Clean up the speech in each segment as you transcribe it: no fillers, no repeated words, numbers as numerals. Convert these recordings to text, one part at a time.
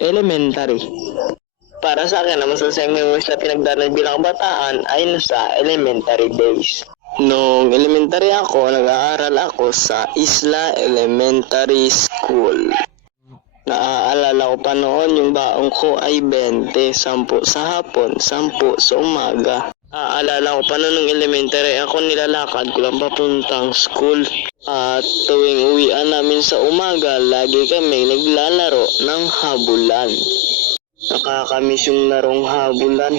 Elementary. Para sa akin, ang masasayang memories na pinagdaanan bilang kabataan ay nasa elementary days. Noong elementary ako, nag-aaral ako sa Isla Elementary School. Naaalala ko pa noon yung baong ko ay 20, 10 sa hapon, 10 sa umaga. Naaalala ko pa noon nung elementary ako, nilalakad ko lang papuntang school. At tuwing uwian namin sa umaga, lagi kami naglalaro ng habulan. Nakakamiss yung larong habulan.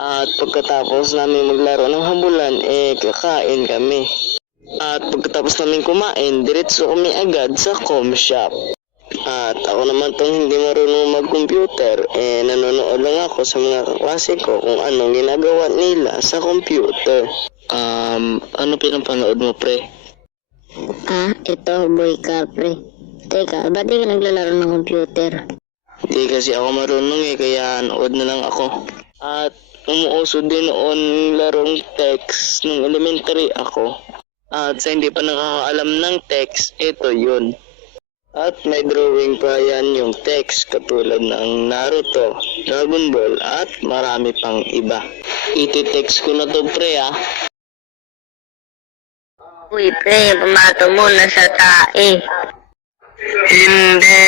At pagkatapos namin maglaro ng habulan, kakain kami. At pagkatapos namin kumain, diretso kami agad sa com shop. At ako naman tong hindi marunong mag-computer, nanonood lang ako sa mga kaklase ko kung anong ginagawa nila sa computer. Ano pinapanood mo, pre? Ito, boy ka, pre. Teka, ba't di ka naglalaro ng computer? Hindi kasi ako marunong kaya nood na lang ako. At umuuso din noon larong text nung elementary ako. At sa hindi pa nakakaalam ng text, ito yun. At may drawing pa yan yung text katulad ng Naruto, Dragon Ball at marami pang iba. Iti-text ko na to, pre. Uy, pre, pamato mo nasa tae. Hindi!